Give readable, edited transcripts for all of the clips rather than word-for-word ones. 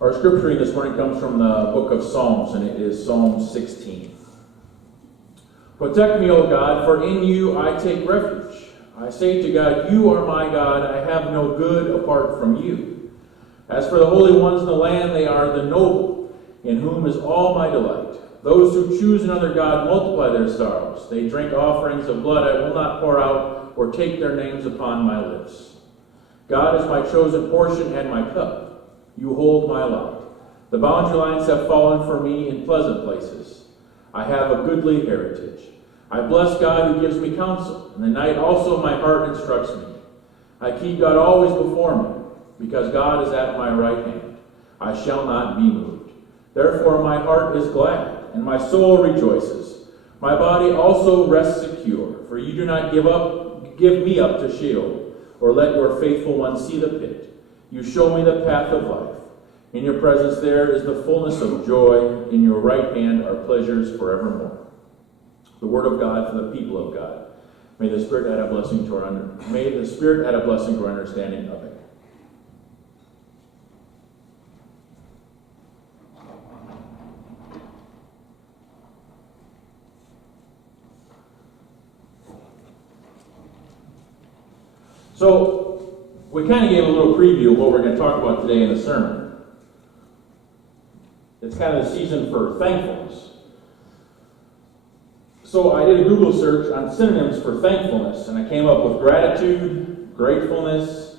Our scripture reading this morning comes from the book of Psalms, and it is Psalm 16. Protect me, O God, for in you I take refuge. I say to God, you are my God, I have no good apart from you. As for the holy ones in the land, they are the noble, in whom is all my delight. Those who choose another God multiply their sorrows. They drink offerings of blood I will not pour out, or take their names upon my lips. God is my chosen portion and my cup. You hold my lot. The boundary lines have fallen for me in pleasant places. I have a goodly heritage. I bless God who gives me counsel. In the night also my heart instructs me. I keep God always before me, because God is at my right hand. I shall not be moved. Therefore my heart is glad, and my soul rejoices. My body also rests secure, for you do not give me up to Sheol, or let your faithful one see the pit. You show me the path of life. In your presence there is the fullness of joy. In your right hand are pleasures forevermore. The word of God for the people of God. May the Spirit add a blessing to our understanding of it. So, we kind of gave a little preview of what we're going to talk about today in the sermon. It's kind of the season for thankfulness. So I did a Google search on synonyms for thankfulness, and I came up with gratitude, gratefulness,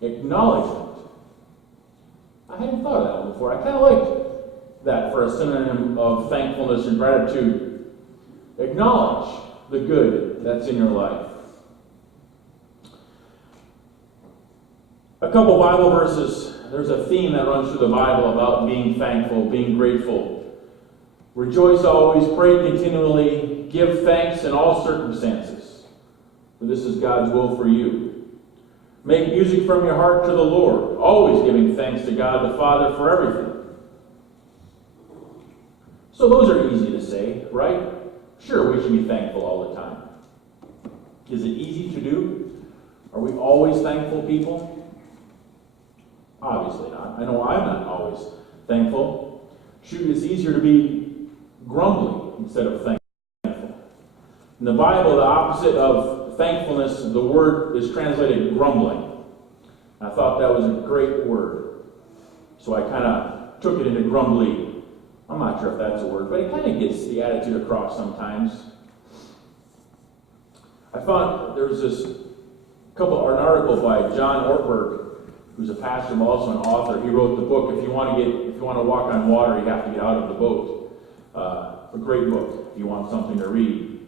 acknowledgement. I hadn't thought of that one before. I kind of liked that for a synonym of thankfulness and gratitude. Acknowledge the good that's in your life. A couple Bible verses. There's a theme that runs through the Bible about being thankful, being grateful. Rejoice always, pray continually, give thanks in all circumstances, for this is God's will for you. Make music from your heart to the Lord, always giving thanks to God the Father for everything. So those are easy to say, right? Sure, we should be thankful all the time. Is it easy to do? Are we always thankful people? Obviously not. I know I'm not always thankful. Shoot, it's easier to be grumbling instead of thankful. In the Bible, the opposite of thankfulness, the word is translated grumbling. I thought that was a great word. So I kind of took it into grumbly. I'm not sure if that's a word, but it kind of gets the attitude across sometimes. I found there was an article by John Ortberg, who's a pastor but also an author. He wrote the book, If you want to walk on water, you have to get out of the boat. A great book if you want something to read.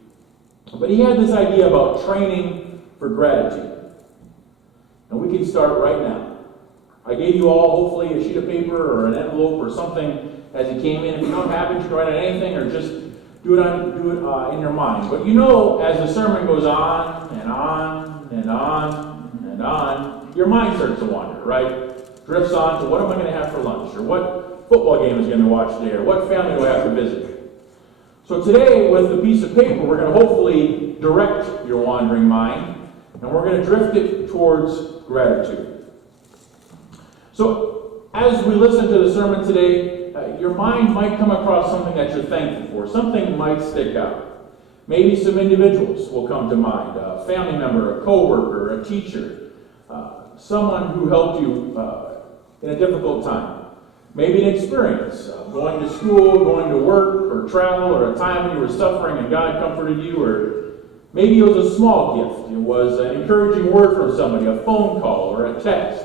But he had this idea about training for gratitude. And we can start right now. I gave you all, hopefully, a sheet of paper or an envelope or something as you came in. If you don't have it, you can write on anything or just do it in your mind. But you know, as the sermon goes on and on and on and on, your mind starts to wander, right? Drifts on to what am I going to have for lunch, or what football game is going to watch today, or what family do I have to visit. So today, with the piece of paper, we're going to hopefully direct your wandering mind, and we're going to drift it towards gratitude. So as we listen to the sermon today, your mind might come across something that you're thankful for. Something might stick out. Maybe some individuals will come to mind. A family member, a coworker, a teacher, someone who helped you in a difficult time. Maybe an experience, going to school, going to work, or travel, or a time when you were suffering and God comforted you, or maybe it was a small gift. It was an encouraging word from somebody, a phone call, or a text.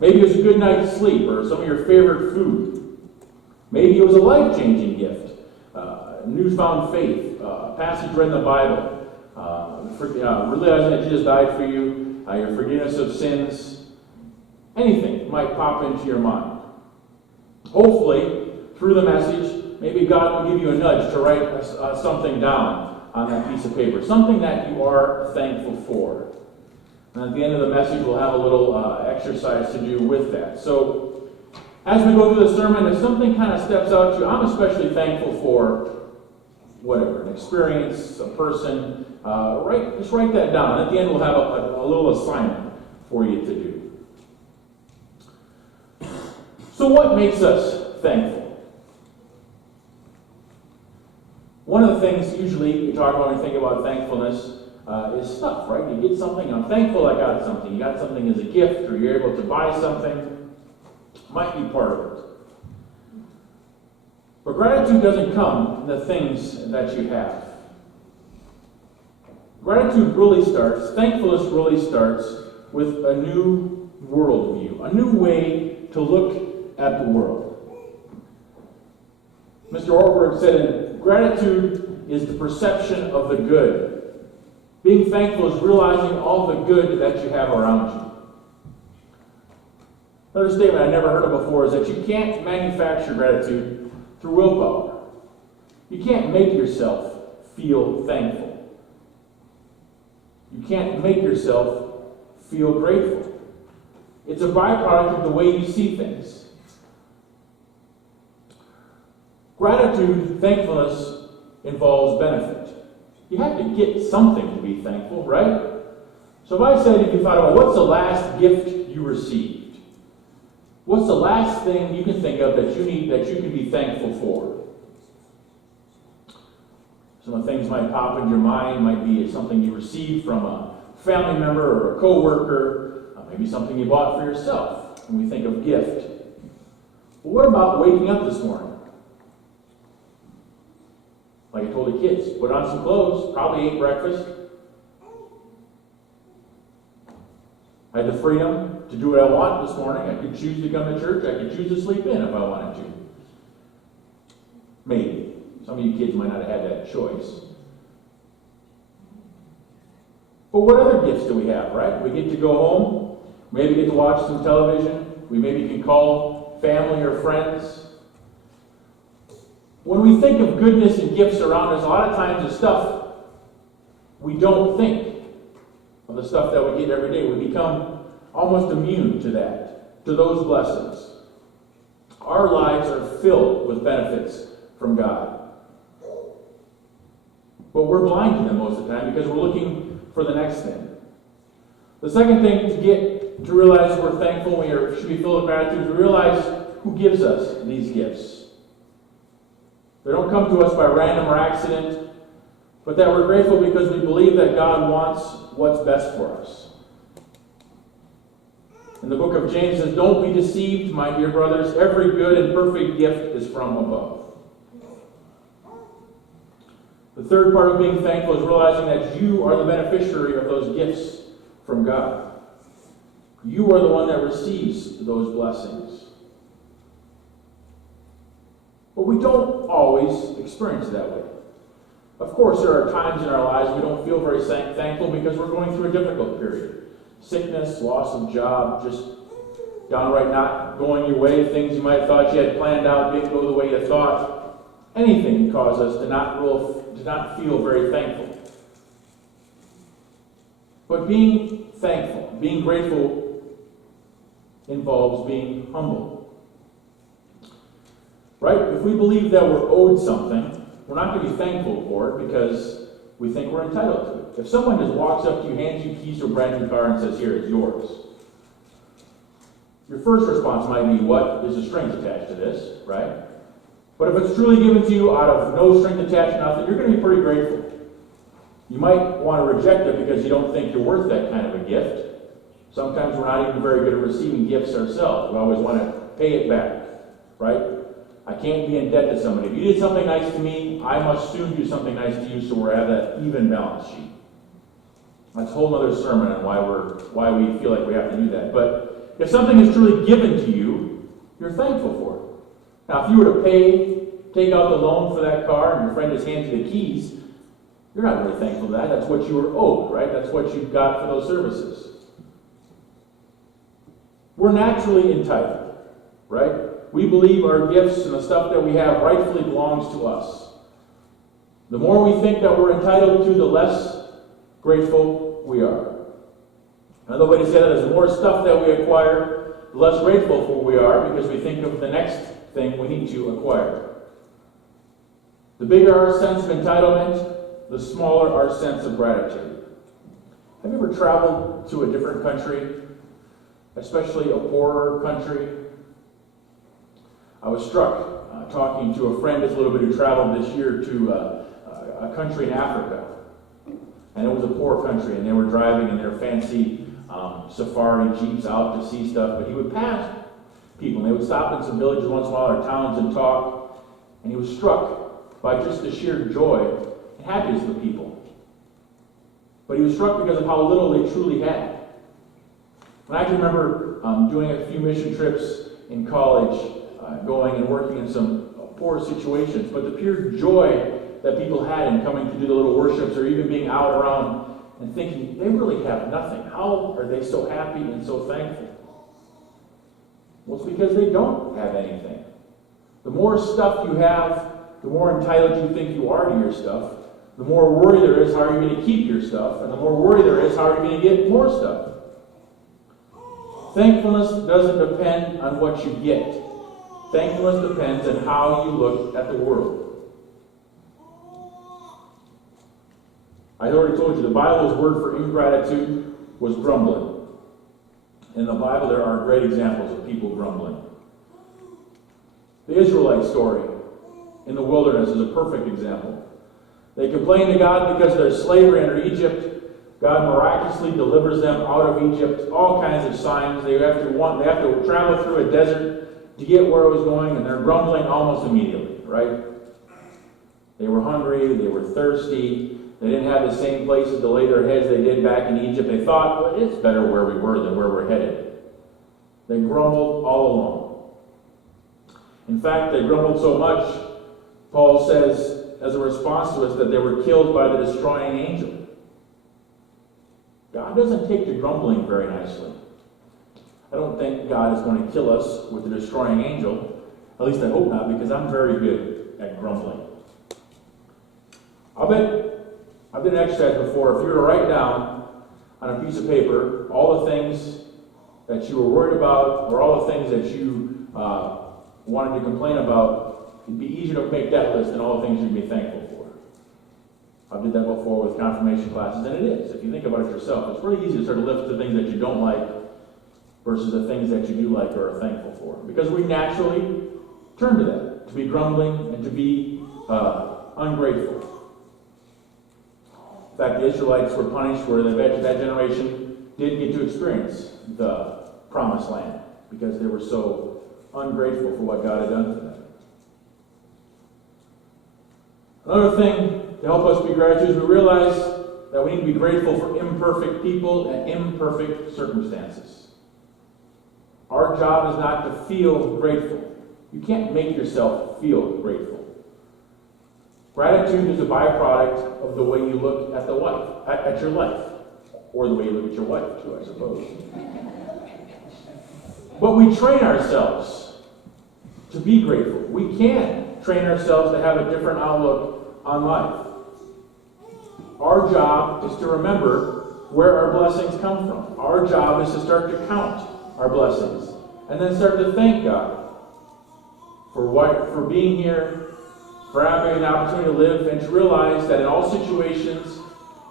Maybe it was a good night's sleep, or some of your favorite food. Maybe it was a life-changing gift, newfound faith, passage read in the Bible, realizing that Jesus died for you, your forgiveness of sins. Anything might pop into your mind. Hopefully, through the message, maybe God will give you a nudge to write something down on that piece of paper, something that you are thankful for. And at the end of the message, we'll have a little exercise to do with that. So, as we go through the sermon, if something kind of steps out to you, I'm especially thankful for whatever, an experience, a person. Just write that down. At the end, we'll have a little assignment for you to do. So So what makes us thankful? One of the things usually you talk about when you think about thankfulness is stuff, right? You get something, I'm thankful I got something. You got something as a gift, or you're able to buy something. Might be part of it. But gratitude doesn't come in the things that you have. Gratitude really starts, thankfulness really starts with a new worldview, a new way to look at the world. Mr. Ortberg said, gratitude is the perception of the good. Being thankful is realizing all the good that you have around you. Another statement I never heard of before is that you can't manufacture gratitude through willpower. You can't make yourself feel thankful. You can't make yourself feel grateful. It's a byproduct of the way you see things. Gratitude, thankfulness, involves benefit. You have to get something to be thankful, right? So if I said, if you thought about what's the last gift you received? What's the last thing you can think of that you need, that you can be thankful for? Some of the things might pop into your mind, might be something you received from a family member or a coworker, maybe something you bought for yourself, when we think of gift. But what about waking up this morning? Like I told the kids, put on some clothes, probably ate breakfast. I had the freedom to do what I want this morning. I could choose to come to church. I could choose to sleep in if I wanted to. Maybe. Some of you kids might not have had that choice. But what other gifts do we have, right? We get to go home. Maybe get to watch some television. We maybe can call family or friends. When we think of goodness and gifts around us, a lot of times the stuff we don't think of, the stuff that we get every day. We become almost immune to that, to those blessings. Our lives are filled with benefits from God. But we're blind to them most of the time because we're looking for the next thing. The second thing to realize we're thankful, we should be filled with gratitude, is to realize who gives us these gifts. They don't come to us by random or accident, but that we're grateful because we believe that God wants what's best for us. In the book of James, it says, "Don't be deceived, my dear brothers. Every good and perfect gift is from above." The third part of being thankful is realizing that you are the beneficiary of those gifts from God. You are the one that receives those blessings. But we don't always experience it that way. Of course, there are times in our lives we don't feel very thankful because we're going through a difficult period. Sickness, loss of job, just downright not going your way, things you might have thought you had planned out didn't go the way you thought. Anything can cause us to not feel very thankful. But being thankful, being grateful, involves being humble. Right? If we believe that we're owed something, we're not going to be thankful for it because we think we're entitled to it. If someone just walks up to you, hands you keys to a brand new car and says, "Here, it's yours," your first response might be, "What? There's a string attached to this," right? But if it's truly given to you out of no string attached, nothing, you're going to be pretty grateful. You might want to reject it because you don't think you're worth that kind of a gift. Sometimes we're not even very good at receiving gifts ourselves. We always want to pay it back, right? I can't be in debt to somebody. If you did something nice to me, I must soon do something nice to you, so we have that even balance sheet. That's a whole other sermon on why we feel like we have to do that. But if something is truly given to you, you're thankful for it. Now, if you were to take out the loan for that car, and your friend just hands you the keys, you're not really thankful for that. That's what you were owed, right? That's what you got for those services. We're naturally entitled, right? We believe our gifts and the stuff that we have rightfully belongs to us. The more we think that we're entitled to, the less grateful we are. Another way to say that is the more stuff that we acquire, the less grateful we are because we think of the next thing we need to acquire. The bigger our sense of entitlement, the smaller our sense of gratitude. Have you ever traveled to a different country, especially a poorer country? I was struck talking to a friend just a little bit who traveled this year to a country in Africa. And it was a poor country, and they were driving in their fancy safari jeeps out to see stuff. But he would pass people, and they would stop in some villages once in a while or towns and talk. And he was struck by just the sheer joy and happiness of the people. But he was struck because of how little they truly had. And I can remember doing a few mission trips in college, going and working in some poor situations. But the pure joy that people had in coming to do the little worships or even being out around and thinking, they really have nothing. How are they so happy and so thankful? Well, it's because they don't have anything. The more stuff you have, the more entitled you think you are to your stuff. The more worry there is, how are you going to keep your stuff? And the more worry there is, how are you going to get more stuff? Thankfulness doesn't depend on what you get. Thankfulness depends on how you look at the world. I already told you, the Bible's word for ingratitude was grumbling. In the Bible, there are great examples of people grumbling. The Israelite story in the wilderness is a perfect example. They complain to God because of their slavery under Egypt. God miraculously delivers them out of Egypt. All kinds of signs. They have to travel through a desert to get where it was going, and they're grumbling almost immediately, right? They were hungry. They were thirsty. They didn't have the same places to lay their heads they did back in Egypt. They thought, well, it's better where we were than where we're headed. They grumbled all along. In fact, they grumbled so much, Paul says, as a response to us, that they were killed by the destroying angel. God doesn't take to grumbling very nicely. I don't think God is going to kill us with the destroying angel. At least I hope not, because I'm very good at grumbling. I've done an exercise before. If you were to write down on a piece of paper all the things that you were worried about or all the things that you wanted to complain about, it'd be easier to make that list than all the things you'd be thankful for. I've did that before with confirmation classes, and it is. If you think about it yourself, it's really easy to sort of lift the things that you don't like versus the things that you do like or are thankful for. Because we naturally turn to that, to be grumbling and to be ungrateful. In fact, the Israelites were punished where that generation didn't get to experience the promised land because they were so ungrateful for what God had done for them. Another thing to help us be gratitude is we realize that we need to be grateful for imperfect people and imperfect circumstances. Our job is not to feel grateful. You can't make yourself feel grateful. Gratitude is a byproduct of the way you look at at your life, or the way you look at your wife too, I suppose. But we train ourselves to be grateful. We can train ourselves to have a different outlook on life. Our job is to remember where our blessings come from. Our job is to start to count our blessings and then start to thank God for being here, for having an opportunity to live, and to realize that in all situations,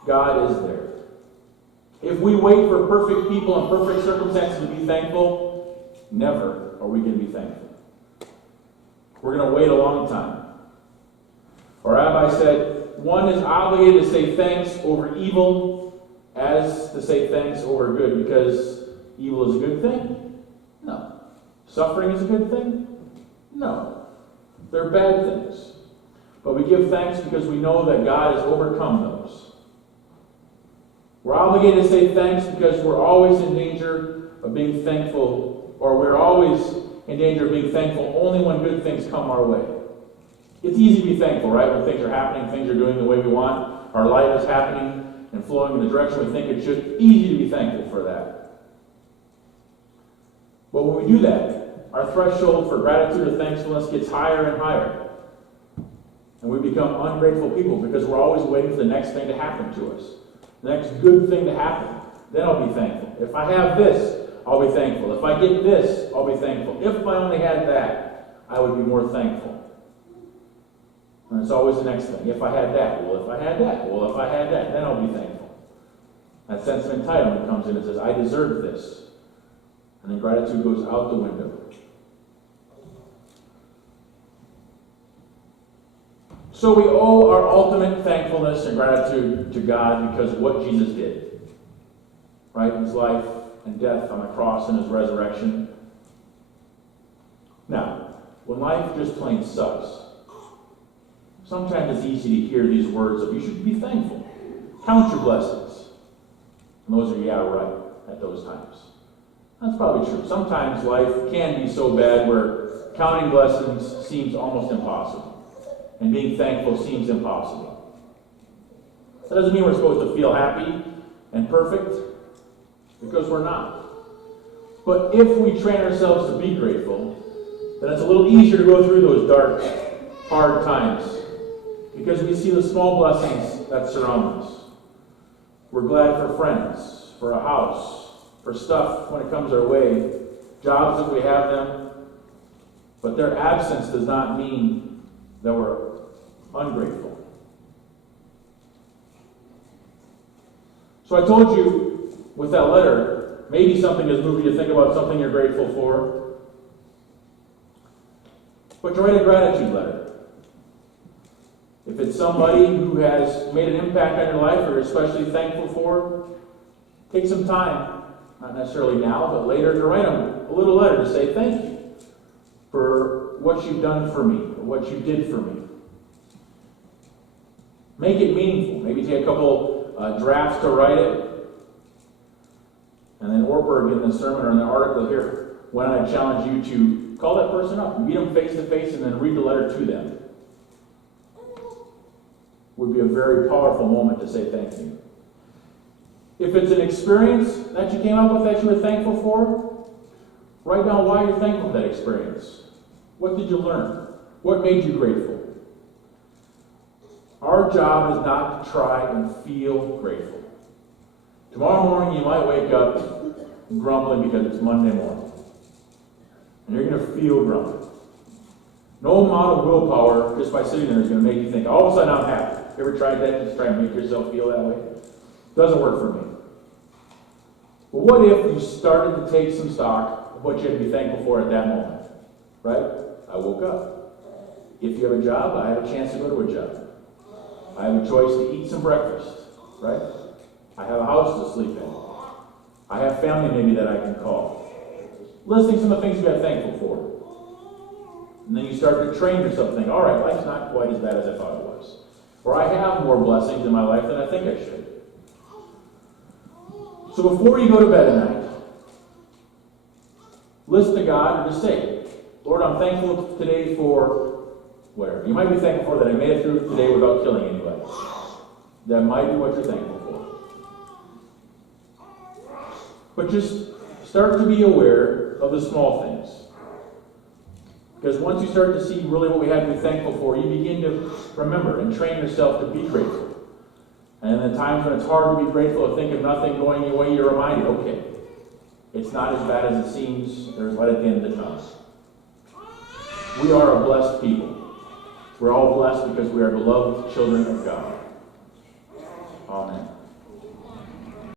God is there. If we wait for perfect people and perfect circumstances to be thankful, never are we going to be thankful. We're going to wait a long time. Our rabbi said, one is obligated to say thanks over evil as to say thanks over good, because evil is a good thing? No. Suffering is a good thing? No. They're bad things. But we give thanks because we know that God has overcome those. We're obligated to say thanks because we're always in danger of being thankful, or we're always in danger of being thankful only when good things come our way. It's easy to be thankful, right? When things are happening, things are doing the way we want, our life is happening and flowing in the direction we think it should. Easy to be thankful for that. But when we do that, our threshold for gratitude or thankfulness gets higher and higher. And we become ungrateful people because we're always waiting for the next thing to happen to us. The next good thing to happen. Then I'll be thankful. If I have this, I'll be thankful. If I get this, I'll be thankful. If I only had that, I would be more thankful. And it's always the next thing. If I had that, well, if I had that, well, if I had that, then I'll be thankful. That sense of entitlement comes in and says, I deserve this. And then gratitude goes out the window. So we owe our ultimate thankfulness and gratitude to God because of what Jesus did. Right? His life and death on the cross and his resurrection. Now, when life just plain sucks, sometimes it's easy to hear these words of, you should be thankful. Count your blessings. And those are, yeah, right, at those times. That's probably true. Sometimes life can be so bad where counting blessings seems almost impossible. And being thankful seems impossible. That doesn't mean we're supposed to feel happy and perfect, because we're not. But if we train ourselves to be grateful, then it's a little easier to go through those dark, hard times, because we see the small blessings that surround us. We're glad for friends, for a house, for stuff when it comes our way, jobs if we have them, but their absence does not mean that we're ungrateful. So I told you with that letter, maybe something has moved you to think about something you're grateful for. But to write a gratitude letter. If it's somebody who has made an impact on your life or you're especially thankful for, take some time, not necessarily now, but later, to write them a little letter to say thank you for what you've done for me, or what you did for me. Make it meaningful. Maybe take a couple drafts to write it. And then Ortberg in the sermon or in the article here, why don't I challenge you to call that person up, meet them face to face, and then read the letter to them. Would be a very powerful moment to say thank you. If it's an experience that you came up with that you were thankful for, write down why you're thankful for that experience. What did you learn? What made you grateful? Our job is not to try and feel grateful. Tomorrow morning you might wake up grumbling because it's Monday morning. And you're going to feel grumbling. No amount of willpower just by sitting there is going to make you think, all of a sudden I'm happy. You ever tried that? Just try and make yourself feel that way? Doesn't work for me. But what if you started to take some stock of what you had to be thankful for at that moment? Right? I woke up. If you have a job, I have a chance to go to a job. I have a choice to eat some breakfast. Right? I have a house to sleep in. I have family maybe that I can call. Listing some of the things you got thankful for. And then you start to train yourself to think, all right, life's not quite as bad as I thought it was. Or I have more blessings in my life than I think I should. So before you go to bed at night, listen to God and just say, Lord, I'm thankful today for whatever. You might be thankful for that I made it through today without killing anybody. That might be what you're thankful for. But just start to be aware of the small things. Because once you start to see really what we have to be thankful for, you begin to remember and train yourself to be grateful. And in the times when it's hard to be grateful or think of nothing going your way, you're reminded, okay, it's not as bad as it seems. There's light at the end of the tunnel. We are a blessed people. We're all blessed because we are beloved children of God. Amen.